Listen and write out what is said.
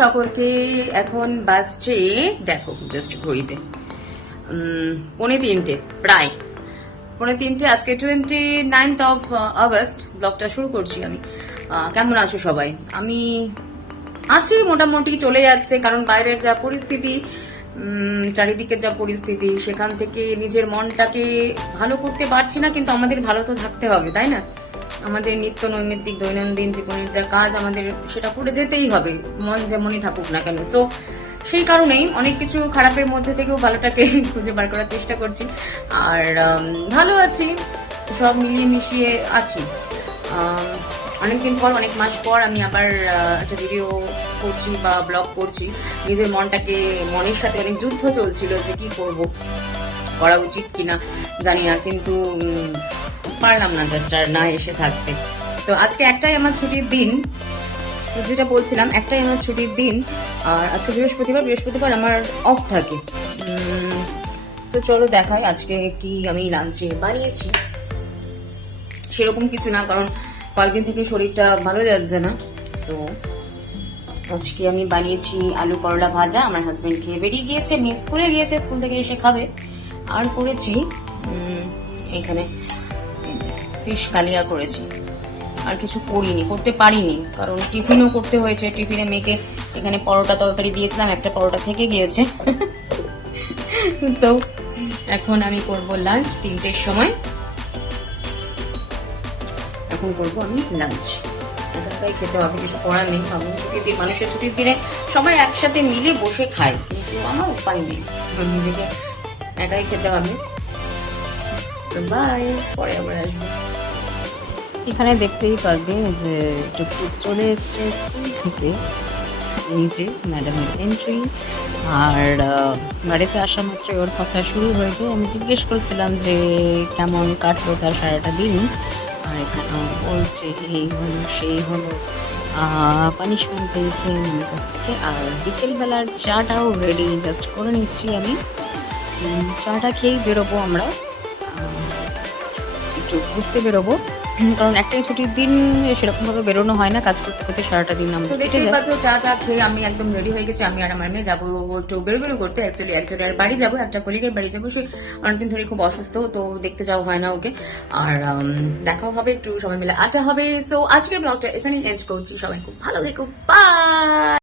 সকলকে। এখন বাজছে, দেখো জাস্ট ঘড়িতে 3:45 প্রায় 3:45। আজকে 29th অফ আগস্ট ব্লগটা শুরু করছি আমি। কেমন আছো সবাই? আমি আছি মোটামুটি, চলে যাচ্ছে। কারণ বাইরের যা পরিস্থিতি, চারিদিকে যা পরিস্থিতি, সেখান থেকে নিজের মনটাকে ভালো করতে পারছি না। কিন্তু আমাদের ভালো তো থাকতে হবে, তাই না? আমাদের নিত্য নৈমিত্তিক দৈনন্দিন জীবনের যা কাজ, আমাদের সেটা করে যেতেই হবে, মন যেমনই থাকুক না কেন। সো সেই কারণেই অনেক কিছু খারাপের মধ্যে থেকেও ভালোটাকে খুঁজে বার করার চেষ্টা করছি। আর ভালো আছি, সব মিলিয়ে মিশিয়ে আছি। অনেকদিন পর, অনেক মাস পর আমি আবার একটা ভিডিও করছি বা ব্লগ করছি। নিজের মনের সাথে অনেক যুদ্ধ চলছিল যে কি করব, করা উচিত কিনা জানি না, কিন্তু পারলাম না জাস্ট আর না এসে থাকতে। তো আজকে একটাই আমার ছুটির দিন, যেটা বলছিলাম, একটাই আমার ছুটির দিন। আর আজকে বৃহস্পতিবার আমার অফ থাকে। তো চলো দেখাই আজকে কি আমি লাঞ্চে বানিয়েছি। সেরকম কিছু না, কারণ কয়েকদিন থেকে শরীরটা ভালো যাচ্ছে না। সো আজকে আমি বানিয়েছি আলু করলা ভাজা। আমার হাজবেন্ড খেয়ে বেরিয়ে গিয়েছে, মিস করে গিয়েছে, স্কুল থেকে এসে খাবে। আর করেছি এখানে এই যে ফিশ কালিয়া করেছি। আর কিছু করতে পারিনি, কারণ টিফিনও করতে হয়েছে। টিফিনে মেয়েকে এখানে পরোটা তরকারি দিয়েছিলাম, একটা পরোটা থেকে গিয়েছে। সো এখন আমি করব লাঞ্চ 3টের সময়। এখন করবো আমি লাঞ্চ, একাই খেতে হবে, কিছু করার নেই। ভাবুন, ছুটির দিন, মানুষের ছুটির দিনে সবাই একসাথে মিলে বসে খায়, কিন্তু আমার উপায় নেই, নিজেকে একাই খেতে হবে। বাই, পরে আবার আসবো। এখানে দেখতেই পারবে যে টুকটুক চলে এসছে স্কুল থেকে। এই যে ম্যাডামের এন্ট্রি। আর বাড়িতে আসা মাত্রই ওর কথা শুরু হয়েছে। আমি জিজ্ঞেস করছিলাম যে কেমন কাটলো তার সারাটা দিন। আর এখানে বলছে এই হলো সেই হলো, পানিশমেন্ট পেয়েছে আমার কাছ থেকে। আর বিকেলবেলার চাটাও রেডি, জাস্ট করে নিচ্ছি আমি। চাটা খেয়েই বেরোবো আমরা, একটু ঘুরতে বেরোবো। কারণ একটাই ছুটির দিন, সেরকম ভাবে বেরোনো হয় না, কাজ করতে করতে সারাটা দিন আমরা কেটে যায়। চা খেয়ে আমি একদম রেডি হয়ে গেছি। আমি আর আমার মেয়ে যাবো একটু বেরো করতে। অ্যাকচুয়ালি একজনের বাড়ি যাবো, একটা কলিগের বাড়ি যাবো। সে অনেকদিন ধরে খুব অসুস্থ, তো দেখতে যাওয়া হয় না ওকে। আর দেখাও হবে, একটু সবাই মিলে আড্ডা হবে। সো আজকের ব্লগটা এখানেই এন্ড করছি। সবাই খুব ভালো থেকো, বাই।